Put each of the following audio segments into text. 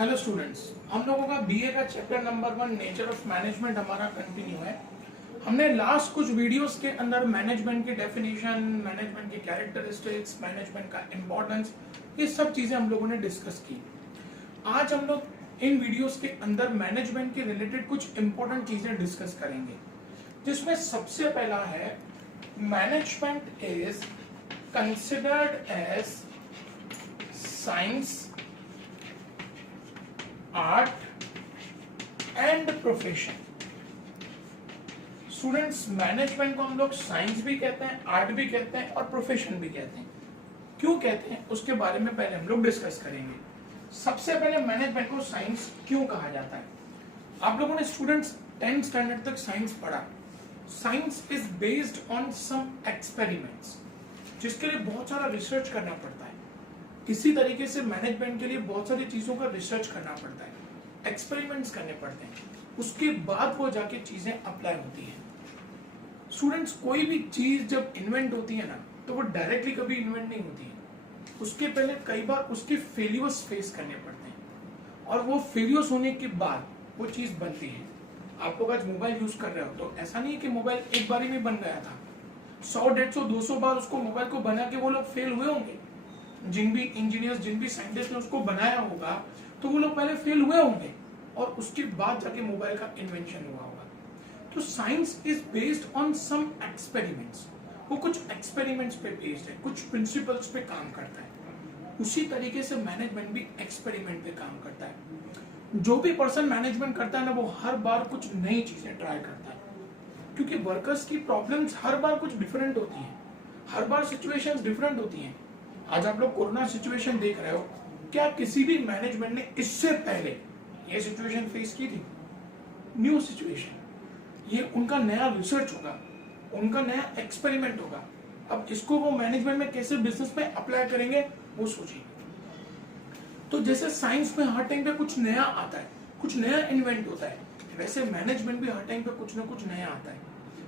Hello students, हम लोगों का बीए का chapter number 1 nature of management हमारा कंटिन्यू है। हमने लास्ट कुछ वीडियोस के अंदर मैनेजमेंट की डेफिनेशन, मैनेजमेंट की कैरेक्टरिस्टिक्स, मैनेजमेंट का इंपॉर्टेंस, ये सब चीजें हम लोगों ने डिस्कस की। आज हम लोग इन वीडियोस के अंदर मैनेजमेंट के रिलेटेड कुछ इंपॉर्टेंट चीजें डिस्कस करेंगे, जिसमें सबसे पहला है management is considered as science, art and profession. Students, management को हम लोग साइंस भी कहते हैं, आर्ट भी कहते हैं और प्रोफेशन भी कहते हैं। क्यों कहते हैं उसके बारे में पहले हम लोग डिस्कस करेंगे। सबसे पहले मैनेजमेंट को साइंस क्यों कहा जाता है। आप लोगों ने स्टूडेंट्स 10th स्टैंडर्ड तक साइंस पढ़ा। Science is based on some experiments, जिसके लिए बहुत सारा रिसर्च करना पड़ता है। किसी तरीके से मैनेजमेंट के लिए बहुत सारी चीजों का रिसर्च करना पड़ता है, एक्सपेरिमेंट्स करने पड़ते हैं, उसके बाद वो जाके चीजें अप्लाई होती हैं। स्टूडेंट्स, कोई भी चीज जब इन्वेंट होती है ना, तो वो डायरेक्टली कभी इन्वेंट नहीं होती है। उसके पहले कई बार उसके फेलियर्स फेस करने पड़ते हैं, और वो फेलियर्स होने के बाद वो चीज बनती है। आप लोग आज मोबाइल यूज कर रहे हो, तो ऐसा नहीं है कि मोबाइल एक बारी में बन गया था। 100, 150, 200 बार उसको मोबाइल को बना के वो लोग फेल हुए होंगे। जिन भी इंजीनियर्स, जिन भी साइंटिस्ट ने उसको बनाया होगा, तो वो लोग पहले फेल हुए होंगे और उसके बाद जाके मोबाइल का इन्वेंशन हुआ होगा। तो science is based on some experiments. वो कुछ एक्सपेरिमेंट्स पे बेस्ड है, कुछ प्रिंसिपल्स पे काम करता है। उसी तरीके से मैनेजमेंट भी एक्सपेरिमेंट पे काम करता है। जो भी पर्सन मैनेजमेंट करता है ना, वो हर बार कुछ नई चीजें ट्राई करता है, क्योंकि वर्कर्स की प्रॉब्लम्स हर बार कुछ डिफरेंट होती हैं, हर बार सिचुएशंस डिफरेंट होती हैं। आज आप लोग कोरोना सिचुएशन देख रहे हो, क्या किसी भी मैनेजमेंट ने इससे पहले ये सिचुएशन फेस की थी? न्यू सिचुएशन, ये उनका नया रिसर्च होगा, उनका नया एक्सपेरिमेंट होगा। अब इसको वो मैनेजमेंट में कैसे बिजनेस में अप्लाई करेंगे, वो सोचिए। तो जैसे साइंस में हर टाइम पे कुछ नया आता है, कुछ नया इन्वेंट होता है, वैसे मैनेजमेंट भी हर टाइम पे कुछ ना कुछ नया आता है,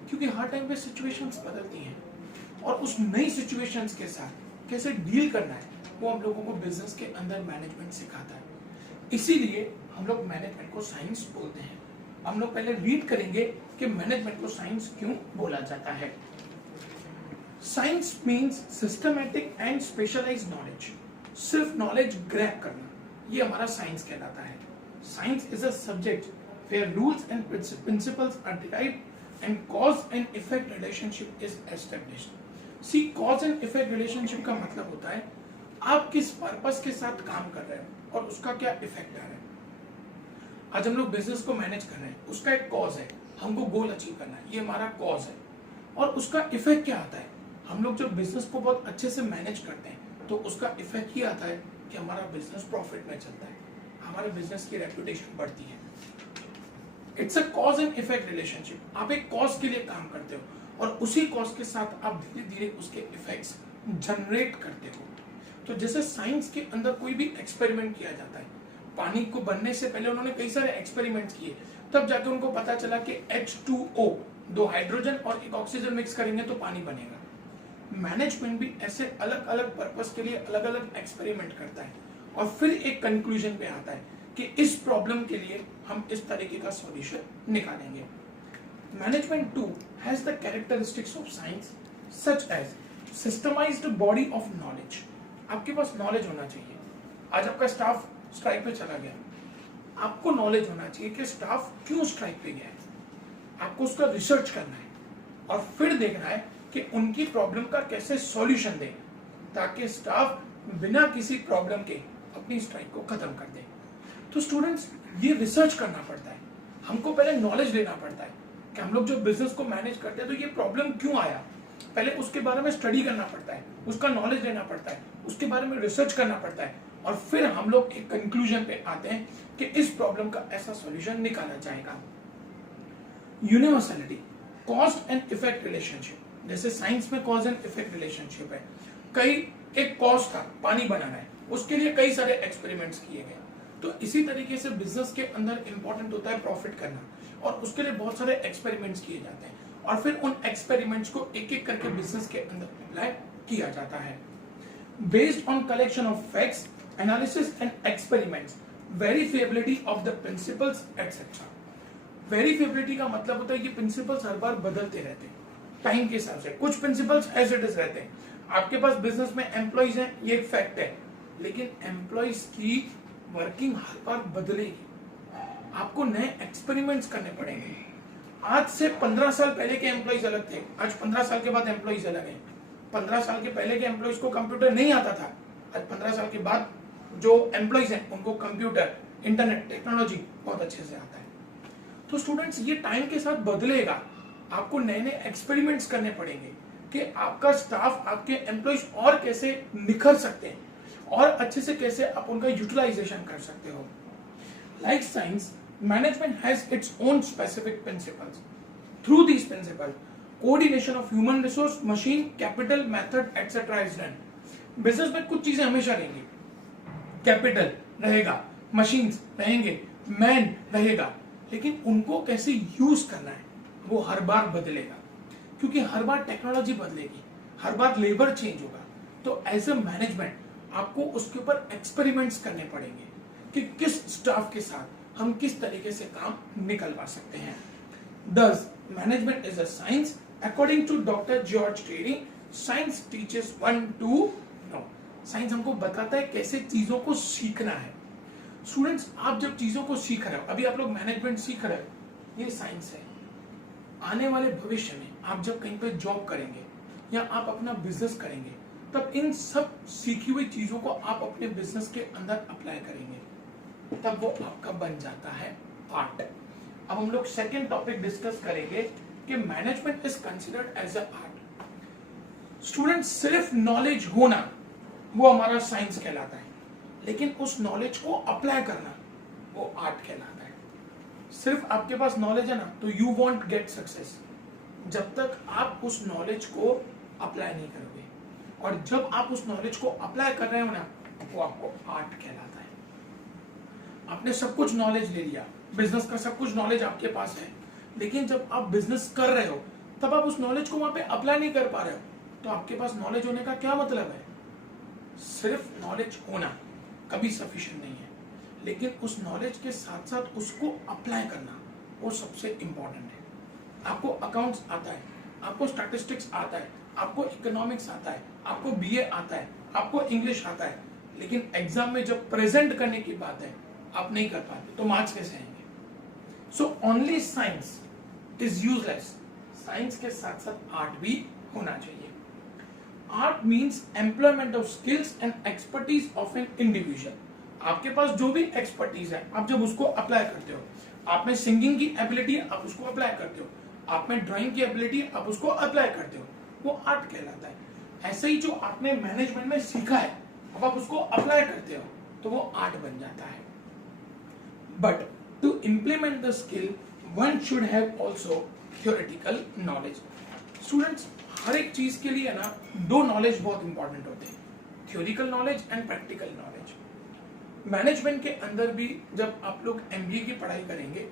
क्योंकि हर टाइम पे सिचुएशंस बदलती हैं, और उस नई सिचुएशंस के साथ कैसे डील करना है, वो हम लोगों को बिजनेस के अंदर मैनेजमेंट सिखाता है। इसीलिए हम लोग मैनेजमेंट को साइंस बोलते हैं। हम लोग पहले रीड करेंगे कि मैनेजमेंट को साइंस क्यों बोला जाता है। Science means systematic and specialised knowledge. सिर्फ नॉलेज ग्रैब करना, ये हमारा साइंस कहलाता है। Science is a subject where rules and principles are derived and cause and effect relationship is established. See, cause and effect relationship का मतलब होता है आप किस पर्पस के साथ काम कर रहे हो और उसका क्या इफेक्ट आ रहा है। आज हम लोग बिजनेस को मैनेज कर रहे हैं, उसका एक कॉज है, हमको गोल अचीव करना है, ये हमारा कॉज है। और उसका इफेक्ट क्या आता है? हम लोग जब बिजनेस को बहुत अच्छे से मैनेज करते हैं, तो उसका इफेक्ट ये आता है कि हमारा बिजनेस प्रॉफिट में चलता है, हमारे बिजनेस की रेपुटेशन बढ़ती है। It's a cause and effect relationship. आप एक कॉज के लिए काम करते हो, और उसी कॉज के साथ आप धीरे धीरे उसके इफेक्ट्स जनरेट करते हो। तो जैसे साइंस के अंदर कोई भी एक्सपेरिमेंट किया जाता है, पानी को बनने से पहले उन्होंने कई सारे एक्सपेरिमेंट्स किए, तब जाके उनको पता चला कि H2O, 2 हाइड्रोजन और 1 ऑक्सीजन मिक्स करेंगे तो पानी बनेगा। मैनेजमेंट भी ऐसे अलग अलग पर्पस के लिए अलग अलग एक्सपेरिमेंट करता है, और फिर एक कंक्लूजन पे आता है कि इस प्रॉब्लम के लिए हम इस तरीके का सॉल्यूशन निकालेंगे। Management too has the characteristics of science such as systemized body of knowledge। आपके पास नॉलेज होना चाहिए। आज आपका स्टाफ स्ट्राइक पे चला गया, आपको नॉलेज होना चाहिए कि स्टाफ क्यों स्ट्राइक पे गया है। आपको उसका रिसर्च करना है, और फिर देखना है कि उनकी प्रॉब्लम का कैसे सॉल्यूशन दें, ताकि स्टाफ बिना किसी प्रॉब्लम के अपनी स्ट्राइक को खत्म कर दे। तो स्टूडेंट्स, ये रिसर्च करना पड़ता है, हमको पहले नॉलेज लेना पड़ता है कि हम लोग जो बिजनेस को मैनेज करते हैं, तो ये प्रॉब्लम क्यों आया, पहले उसके बारे में स्टडी करना पड़ता है, उसका नॉलेज लेना पड़ता है, उसके बारे में रिसर्च करना पड़ता है, और फिर हम लोग एक कंक्लूजन पे आते हैं कि इस प्रॉब्लम का ऐसा सॉल्यूशन निकाला जाएगा। Universality, cause and effect relationship. जैसे साइंस में कॉज एंड इफेक्ट रिलेशनशिप है, एक कॉज था पानी बनाना है, उसके लिए कई सारे एक्सपेरिमेंट्स किए गए। तो इसी तरीके से बिजनेस के अंदर इंपॉर्टेंट होता है प्रॉफिट करना, और उसके लिए बहुत सारे एक्सपेरिमेंट्स किए जाते हैं, और फिर उन एक्सपेरिमेंट्स को एक एक करके बिजनेस के अंदर अप्लाई किया जाता है। Based on collection of facts, analysis and experiments, verifiability of the principles etcetera. Verifiability का मतलब होता है कि प्रिंसिपल्स हर बार बदलते रहते हैं टाइम के हिसाब से। कुछ प्रिंसिपल्स एज इट इज रहते हैं। आपके पास बिजनेस में एम्प्लॉइज हैं, ये एक फैक्ट है, लेकिन एम्प्लॉइज की वर्किंग हर बार बदलेगी। आपको नए एक्सपेरिमेंट्स करने पड़ेंगे। आज से 15 साल पहले के एम्प्लॉइज अलग थे, आज 15 साल के बाद एम्प्लॉइज अलग हैं। 15 साल के पहले के एम्प्लॉइज को कंप्यूटर नहीं आता था, आज 15 साल के बाद जो एम्प्लॉइज हैं उनको कंप्यूटर, इंटरनेट, टेक्नोलॉजी बहुत अच्छे से आता है। तो स्टूडेंट्स, ये टाइम के साथ बदलेगा। आपको नए नए एक्सपेरिमेंट्स करने पड़ेंगे कि आपका स्टाफ, आपके एम्प्लॉइज और कैसे निखर सकते हैं और अच्छे से कैसे आप उनका यूटिलाइजेशन कर सकते हो। Like science, management has its own specific principles. Through these principles, coordination of human resource, machine, capital, method, etc. is done. Business में कुछ चीजें हमेशा रहेंगी, कैपिटल रहेगा, मशीन्स रहेंगे, मैन रहेगा, लेकिन उनको कैसे यूज करना है वो हर बार बदलेगा, क्योंकि हर बार टेक्नोलॉजी बदलेगी, हर बार लेबर चेंज होगा। तो एज ए मैनेजमेंट आपको उसके ऊपर एक्सपेरिमेंट्स करने पड़ेंगे कि किस स्टाफ के साथ हम किस तरीके से काम निकलवा सकते हैं। Thus, management is a science. According to Dr. George Terry, science teaches one to know. Science हमको बताता है कैसे चीजों को सीखना है। स्टूडेंट्स, आप जब चीजों को सीख रहे हो, अभी आप लोग मैनेजमेंट सीख रहे हो, ये साइंस है। आने वाले भविष्य में आप जब कहीं पे जॉब करेंगे या आप अपना बिजनेस करेंगे, तब इन सब सीखी हुई चीजों को आप अपने बिजनेस के अंदर अप्लाई करेंगे, तब वो आपका बन जाता है आर्ट। अब हम लोग सेकेंड टॉपिक डिस्कस करेंगे कि management is considered as a art. Students, सिर्फ नॉलेज होना वो हमारा साइंस कहलाता है, लेकिन उस नॉलेज को अप्लाई करना वो आर्ट कहलाता है। सिर्फ आपके पास नॉलेज है ना, तो यू वॉन्ट गेट सक्सेस जब तक आप उस नॉलेज को अप्लाई नहीं करोगे। और जब आप उस नॉलेज को अप्लाई कर रहे हो ना, वो आपको आर्ट कहलाता है। आपने सब कुछ नॉलेज ले लिया, बिजनेस का सब कुछ नॉलेज आपके पास है, लेकिन जब आप बिजनेस कर रहे हो तब आप उस नॉलेज को वहां पे अप्लाई नहीं कर पा रहे हो, तो आपके पास नॉलेज होने का क्या मतलब है? सिर्फ नॉलेज होना कभी सफिशिएंट नहीं है, लेकिन उस नॉलेज के साथ साथ उसको अप्लाई करना वो सबसे इंपॉर्टेंट है। आपको अकाउंट्स आता है, आपको स्टैटिस्टिक्स आता है, आपको इकोनॉमिक्स आता है, आपको बीए आता है, आपको इंग्लिश आता है, लेकिन एग्जाम में जब प्रेजेंट करने की बात है आप नहीं कर पाते, तो मार्क्स कैसे आएंगे? So only science is useless. Science के साथ साथ आर्ट भी होना चाहिए। Art means employment of skills and expertise of an individual. आपके पास जो भी एक्सपर्टीज है, आप जब उसको अप्लाई करते हो, आप में सिंगिंग की एबिलिटी है, आप उसको अप्लाई करते हो, आप में ड्राइंग की एबिलिटी है, आप उसको अप्लाई करते हो, वो आर्ट कहलाता है। ऐसे ही जो आपने मैनेजमेंट में सीखा है, अब आप उसको अप्लाई करते हो, तो वो आर्ट बन जाता है। But to implement the skill, one should have also theoretical knowledge. Students, हर एक चीज के लिए ना दो नॉलेज बहुत इंपॉर्टेंट होते हैं, theoretical knowledge and practical knowledge. Management के अंदर भी जब आप लोग एमबीए की पढ़ाई करेंगे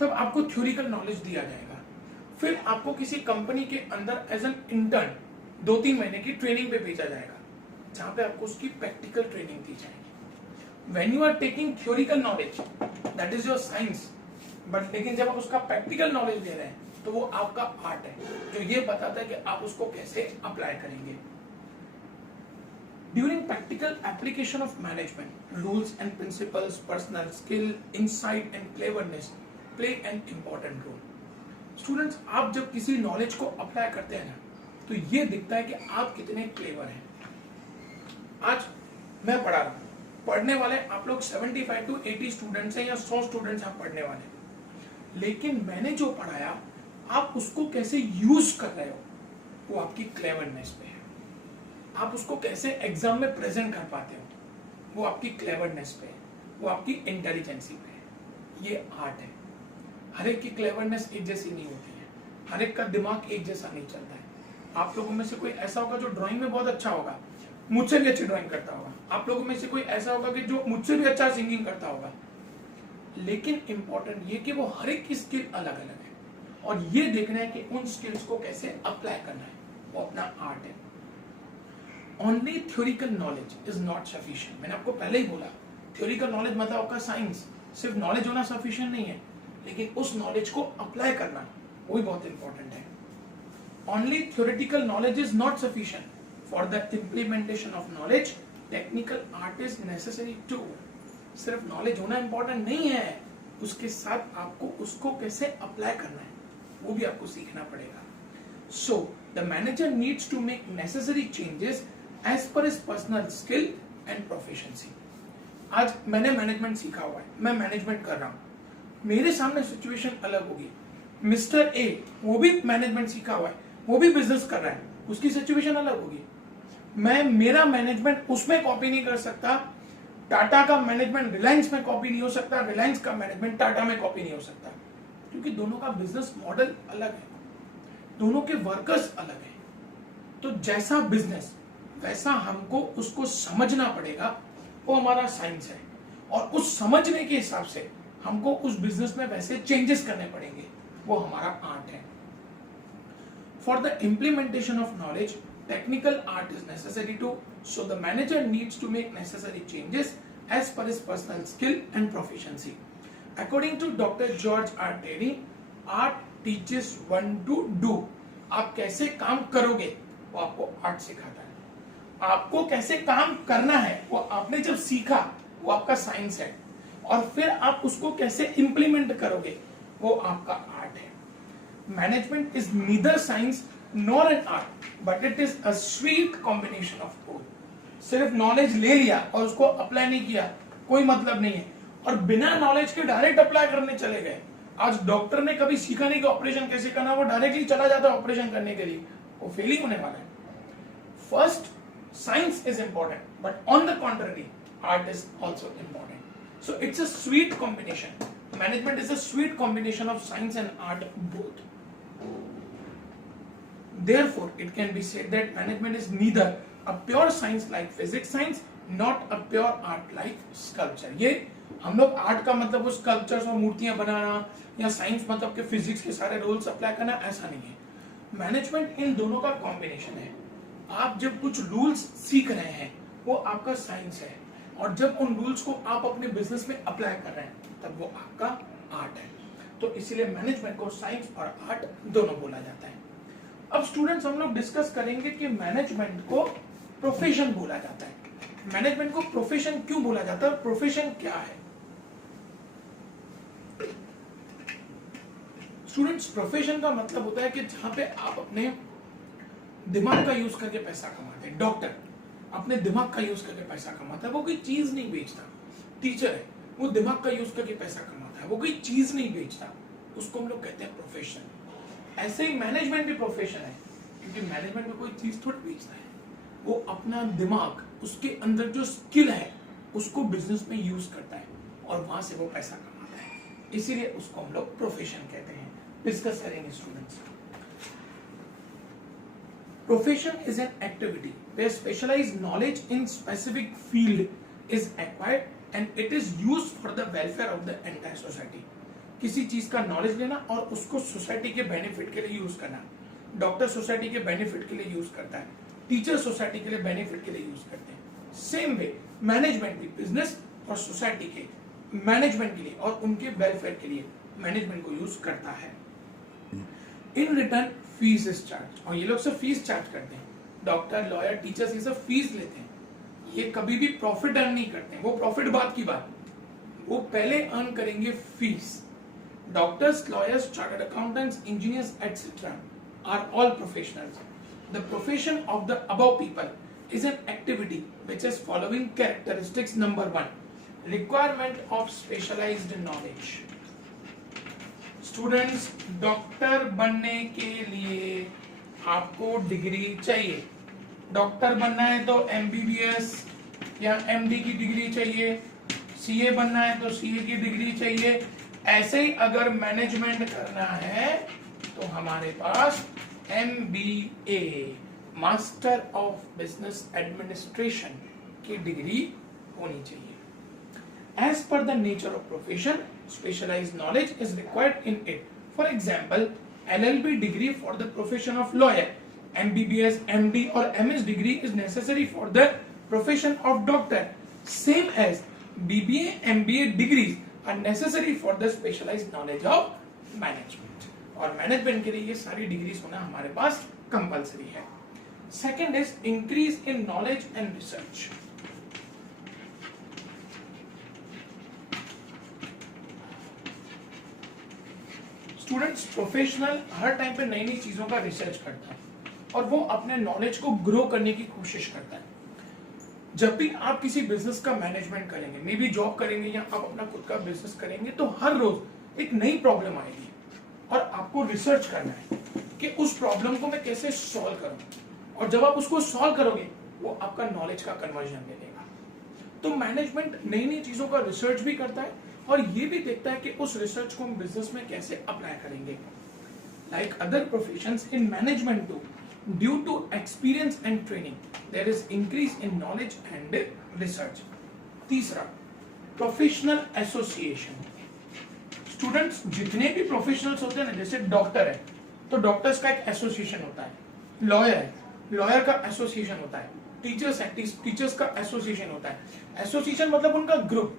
तब आपको थ्योरिकल नॉलेज दिया जाएगा, फिर आपको किसी कंपनी के अंदर एज एन इंटर्न 2-3 महीने की ट्रेनिंग पे भेजा जाएगा, जहां पे आपको उसकी प्रैक्टिकल ट्रेनिंग दी जाएगी। When you are taking theoretical knowledge, that is your science, but लेकिन जब आप उसका practical knowledge ले रहे हैं तो वो आपका आर्ट है, जो ये बताता है कि आप उसको कैसे अप्लाई करेंगे। During practical application of management, rules and principles, personal skill, insight and cleverness play an important role. Students, आप जब किसी नॉलेज को अप्लाई करते हैं ना, तो ये दिखता है कि आप कितने क्लेवर हैं। आज मैं पढ़ा रहा हूँ, पढ़ने वाले आप लोग 75 to 80 स्टूडेंट्स हैं या 100 स्टूडेंट्स आप पढ़ने वाले, लेकिन मैंने जो पढ़ाया आप उसको कैसे यूज कर रहे हो वो आपकी क्लेवरनेस पे है। आप उसको कैसे एग्जाम में प्रेजेंट कर पाते हो वो आपकी क्लेवरनेस पे है, वो आपकी इंटेलिजेंसी पे है। ये आर्ट है। हर एक की क्लेवरनेस एक जैसी नहीं होती है, हर एक का दिमाग एक जैसा नहीं चलता है। आप लोगों में से कोई ऐसा होगा जो ड्राइंग में बहुत अच्छा होगा, मुझसे भी अच्छी ड्राइंग करता होगा। आप लोगों में से कोई ऐसा होगा कि जो मुझसे भी अच्छा सिंगिंग करता होगा, लेकिन इंपॉर्टेंट ये कि वो हर एक की स्किल अलग अलग है, और ये देखना है कि उन स्किल्स को कैसे अप्लाई करना है, वो अपना आर्ट है। Only theoretical knowledge is not sufficient. मैंने आपको पहले ही बोला, थ्योरिकल नॉलेज मतलब आपका साइंस, सिर्फ नॉलेज होना सफिशिएंट नहीं है, लेकिन उस नॉलेज को अप्लाई करना वो भी बहुत इंपॉर्टेंट है। Only theoretical knowledge is not sufficient for the implementation of knowledge, technical art is necessary too. सिर्फ नॉलेज होना इंपॉर्टेंट नहीं है, उसके साथ आपको उसको कैसे अप्लाई करना है वो भी आपको सीखना पड़ेगा। So the manager needs to make necessary changes as per his personal skill and proficiency. आज मैंने मैनेजमेंट सीखा हुआ है, मैं मैनेजमेंट कर रहा हूं, मेरे सामने सिचुएशन अलग होगी। मिस्टर ए वो भी मैनेजमेंट सीखा हुआ है, वो भी बिजनेस कर रहा है, उसकी सिचुएशन अलग होगी। मैं मेरा मैनेजमेंट उसमें कॉपी नहीं कर सकता, टाटा का मैनेजमेंट रिलायंस में कॉपी नहीं हो सकता, रिलायंस का मैनेजमेंट टाटा में कॉपी नहीं हो सकता, क्योंकि दोनों का बिजनेस मॉडल अलग है, दोनों के वर्कर्स अलग हैं। तो जैसा बिजनेस वैसा हमको उसको समझना पड़ेगा, वो हमारा साइंस है, और उस समझने के हिसाब से हमको उस बिजनेस में वैसे चेंजेस करने पड़ेंगे, वो हमारा आर्ट है। For the implementation of knowledge, technical art is necessary too, so the manager needs to make necessary changes as per his personal skill and proficiency. According to Dr. George R. Terry, art teaches one to do. आप कैसे काम करोगे वो आपको art सिखाता है। आपको कैसे काम करना है वो आपने जब सीखा वो आपका साइंस है, और फिर आप उसको कैसे इंप्लीमेंट करोगे वो आपका आर्ट है। Management is neither science nor an art, but it is a sweet combination of both. सिर्फ नॉलेज ले लिया और उसको अप्लाई नहीं किया कोई मतलब नहीं है, और बिना नॉलेज के डायरेक्ट अप्लाई करने चले गए। आज डॉक्टर ने कभी सीखा नहीं कि ऑपरेशन कैसे करना, वो डायरेक्टली चला जाता है ऑपरेशन करने के लिए, वो फेल ही होने वाला है। First science is important, but on the contrary art is also important. So it's a sweet combination. Management is a sweet combination of science and art both. Therefore, it can be said that management is neither a pure science like physics science, not a pure art like sculpture. ये हम लोग art का मतलब वो sculptures और मूर्तियां बनाना, या science मतलब के फिजिक्स के सारे रूल्स अप्लाई करना, ऐसा नहीं है। मैनेजमेंट इन दोनों का कॉम्बिनेशन है। आप जब कुछ रूल्स सीख रहे हैं वो आपका साइंस है, और जब उन रूल्स को आप अपने बिजनेस में अप्लाई कर रहे हैं तब वो आपका आर्ट है। तो इसीलिए मैनेजमेंट को साइंस और आर्ट दोनों बोला जाता है। अब स्टूडेंट्स हम लोग डिस्कस करेंगे कि मैनेजमेंट को प्रोफेशन बोला जाता है। मैनेजमेंट को प्रोफेशन क्यों बोला जाता है, प्रोफेशन क्या है? स्टूडेंट्स, प्रोफेशन का मतलब होता है कि जहां पे आप अपने दिमाग का यूज करके पैसा कमाते हैं। डॉक्टर अपने दिमाग का यूज करके पैसा कमाता है, वो कोई चीज नहीं बेचता। टीचर है, वो दिमाग का यूज करके पैसा कमाता है, वो कोई चीज नहीं बेचता, उसको हम लोग कहते हैं प्रोफेशन। ऐसे ही मैनेजमेंट भी प्रोफेशन है, क्योंकि मैनेजमेंट में कोई चीज थोड़ी बेचता है, वो अपना दिमाग, उसके अंदर जो स्किल है उसको बिजनेस में यूज करता है और वहां से वो पैसा कमाता है, इसीलिए उसको हम लोग प्रोफेशन कहते हैं। डिस्कस करेंगे students. Profession is an activity where specialised knowledge in specific field is acquired and it is used for the welfare of the entire society. किसी चीज का नॉलेज लेना और उसको सोसाइटी के बेनिफिट के लिए यूज करना। डॉक्टर सोसाइटी के बेनिफिट के लिए यूज करता है, टीचर सोसाइटी के लिए बेनिफिट के लिए यूज करते हैं। सेम वे मैनेजमेंट भी बिजनेस और सोसाइटी के मैनेजमेंट के लिए और उनके वेलफेयर के लिए मैनेजमेंट को यूज करता है। In return fees is charge, और ये लोग सब फीस चार्ज करते हैं। डॉक्टर, लॉयर, टीचर्स ये सब फीस लेते हैं, ये कभी भी प्रॉफिट अर्न नहीं करते हैं। वो प्रॉफिट बाद की बात, वो पहले अर्न करेंगे fees. Doctors, lawyers, chartered accountants, engineers, etc. are all professionals. The profession of the above people is an activity which has following characteristics. Number 1, requirement of specialized knowledge. Students, doctor बनने के लिए आपको degree चाहिए। Doctor बनना है तो MBBS या MD की डिग्री चाहिए, CA बनना है तो CA की डिग्री चाहिए। ऐसे ही अगर मैनेजमेंट करना है तो हमारे पास MBA, master of business administration की डिग्री होनी चाहिए। As per the nature of profession, specialised knowledge is required in it. For example, LLB degree for the profession of lawyer, MBBS, MD और MS degree is necessary for the profession of doctor. Same as BBA MBA degrees are necessary for the specialised knowledge of management, और management के लिए ये सारी degrees होना हमारे पास compulsory है। Second is increase in knowledge and research. Students, professional her time पे नई नई चीजों का रिसर्च करता है और वो अपने नॉलेज को ग्रो करने की कोशिश करता है। जब भी आप किसी बिजनेस का मैनेजमेंट करेंगे, मे बी जॉब करेंगे या आप अपना खुद का बिजनेस करेंगे, तो हर रोज एक नई प्रॉब्लम आएगी और आपको रिसर्च करना है कि उस प्रॉब्लम को मैं कैसे सॉल्व करूं, और जब आप उसको सॉल्व करोगे वो आपका नॉलेज का कन्वर्जन दे देगा। तो मैनेजमेंट नई नई चीजों का रिसर्च भी करता है और ये भी देखता है कि उस रिसर्च को हम बिजनेस में कैसे अप्लाई करेंगे। Like other professions in management too, due to experience and training there is increase in knowledge and research. तीसरा, प्रोफेशनल एसोसिएशन। स्टूडेंट्स, जितने भी प्रोफेशनल्स होते हैं ना, जैसे डॉक्टर है तो डॉक्टर्स का एक एसोसिएशन होता है, लॉयर है लॉयर का एसोसिएशन होता है, टीचर्स है टीचर्स का एसोसिएशन होता है। एसोसिएशन मतलब उनका ग्रुप,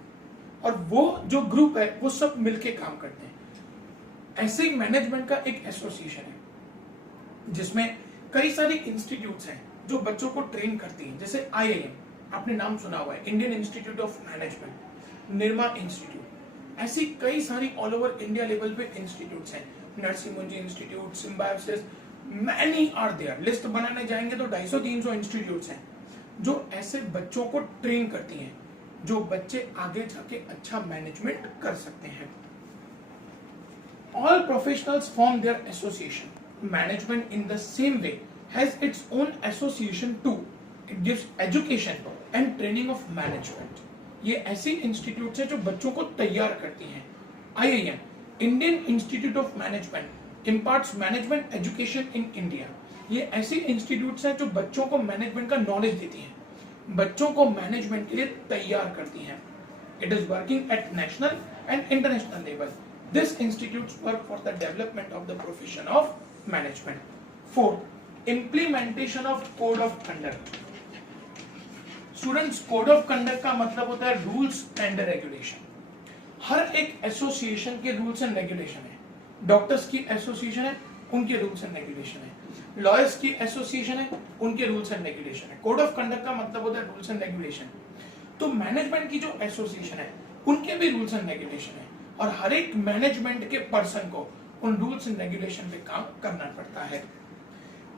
और वो जो ग्रुप है वो सब मिलके काम करते हैं। ऐसे ही मैनेजमेंट का एक एसोसिएशन है जिसमें कई सारी इंस्टीट्यूट्स हैं जो बच्चों को ट्रेन करती हैं, जैसे IIM आपने नाम सुना हुआ है, Indian institute of management, Nirma institute. ऐसी कई सारी ऑल ओवर इंडिया लेवल पे इंस्टीट्यूट्स हैं, Narsee Monjee institute, Symbiosis, many are there. List बनाने जाएंगे तो 250-300 इंस्टीट्यूट्स हैं जो ऐसे बच्चों को ट्रेन करती हैं, जो बच्चे आगे जाके अच्छा मैनेजमेंट कर सकते हैं। All professionals form their association. Management in the same way has its own association too. It gives education and training of management. ये ऐसी इंस्टीट्यूट है जो बच्चों को तैयार करती हैं। IIM, Indian Institute of Management, imparts management education in India. ये ऐसी इंस्टीट्यूट्स हैं जो बच्चों को मैनेजमेंट का नॉलेज देती हैं, बच्चों को मैनेजमेंट के लिए तैयार करती हैं। It is working at national and international level. This institutes work for the development of the profession of management. Fourth, implementation of code of conduct. Students, code of conduct का मतलब होता है रूल्स एंड रेगुलेशन। हर एक association के rules and regulation है। Doctors की association है, उनके रूल्स एंड रेगुलेशन है। लॉयर्स की एसोसिएशन है, उनके रूल्स एंड रेगुलेशन है। कोड ऑफ कंडक्ट का मतलब होता है रूल्स एंड रेगुलेशन। तो मैनेजमेंट की जो एसोसिएशन है उनके भी रूल्स एंड रेगुलेशन है, और हर एक मैनेजमेंट के पर्सन को उन रूल्स एंड रेगुलेशन पे काम करना पड़ता है।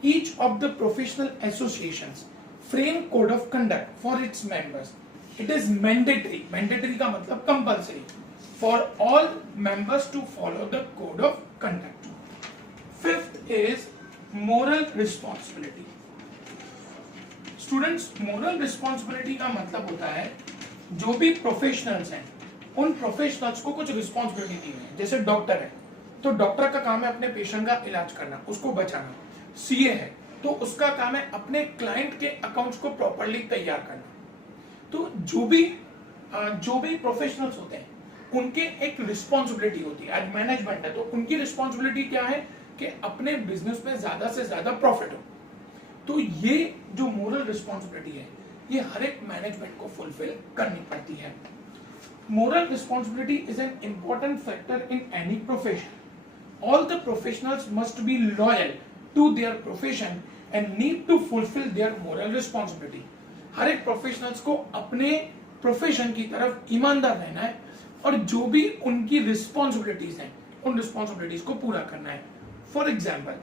Each of the professional associations frame code of conduct for its members. It is mandatory, mandatory का मतलब compulsory, for all members to follow the code of conduct. Fifth is moral responsibility. Students, moral responsibility का मतलब होता है जो भी professionals हैं उन प्रोफेशनल्स को कुछ रिस्पॉन्सिबिलिटी दी है। जैसे डॉक्टर है तो डॉक्टर का काम है अपने पेशेंट का इलाज करना, उसको बचाना। CA है तो उसका काम है अपने क्लाइंट के अकाउंट्स को प्रॉपर्ली तैयार करना। तो जो भी प्रोफेशनल्स होते हैं उनके एक रिस्पॉन्सिबिलिटी होती है। आज मैनेजमेंट है तो उनकी रिस्पॉन्सिबिलिटी क्या है कि अपने बिजनेस में ज्यादा से ज्यादा प्रॉफिट हो। तो ये जो मोरल रिस्पॉन्सिबिलिटी है ये हर एक मैनेजमेंट को फुलफिल करनी पड़ती है। Moral responsibility is an important factor in any profession. All the professionals must be loyal to their profession and need to fulfill their moral responsibility. हर एक प्रोफेशनल्स को अपने प्रोफेशन की तरफ ईमानदार रहना है और जो भी उनकी रिस्पॉन्सिबिलिटीज हैं उन रिस्पॉन्सिबिलिटीज को पूरा करना है। For example,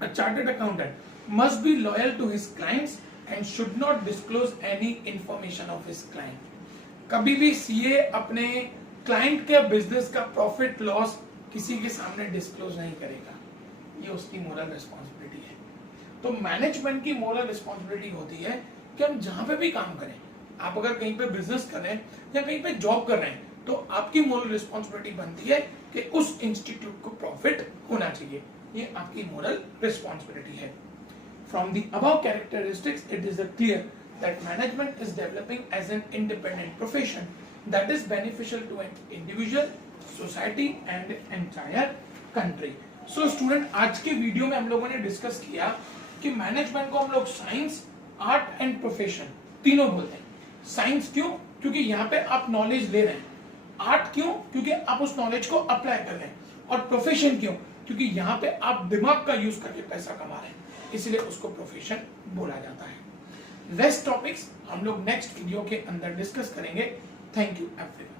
a chartered accountant must be loyal to his clients and should not disclose any information of his client. कभी भी CA अपने क्लाइंट के बिजनेस का प्रॉफिट लॉस किसी के सामने डिस्क्लोज नहीं करेगा, ये उसकी मोरल रिस्पॉन्सिबिलिटी है। तो मैनेजमेंट की मोरल रिस्पॉन्सिबिलिटी होती है कि हम जहां पे भी काम करें, आप अगर कहीं पे बिजनेस कर रहे हैं या कहीं पे जॉब कर रहे हैं तो आपकी मोरल रिस्पॉन्सिबिलिटी बनती है कि उस इंस्टीट्यूट को प्रॉफिट होना चाहिए, ये आपकी मोरल रिस्पॉन्सिबिलिटी है। From the above characteristics it is clear that management is developing as an independent profession that is beneficial to an individual, society and entire country. So student, आज के video में हम लोगों ने डिस्कस किया कि management को हम लोग साइंस, आर्ट एंड प्रोफेशन तीनों बोलते हैं। साइंस क्यों? क्योंकि यहाँ पे आप नॉलेज ले रहे हैं। आर्ट क्यों? क्योंकि आप उस नॉलेज को अप्लाई कर रहे हैं। और प्रोफेशन क्यों? क्योंकि यहाँ पे आप दिमाग का यूज करके पैसा कमा रहे हैं, इसलिए उसको प्रोफेशन बोला जाता है। रेस्ट टॉपिक्स हम लोग नेक्स्ट वीडियो के अंदर डिस्कस करेंगे। Thank you everyone.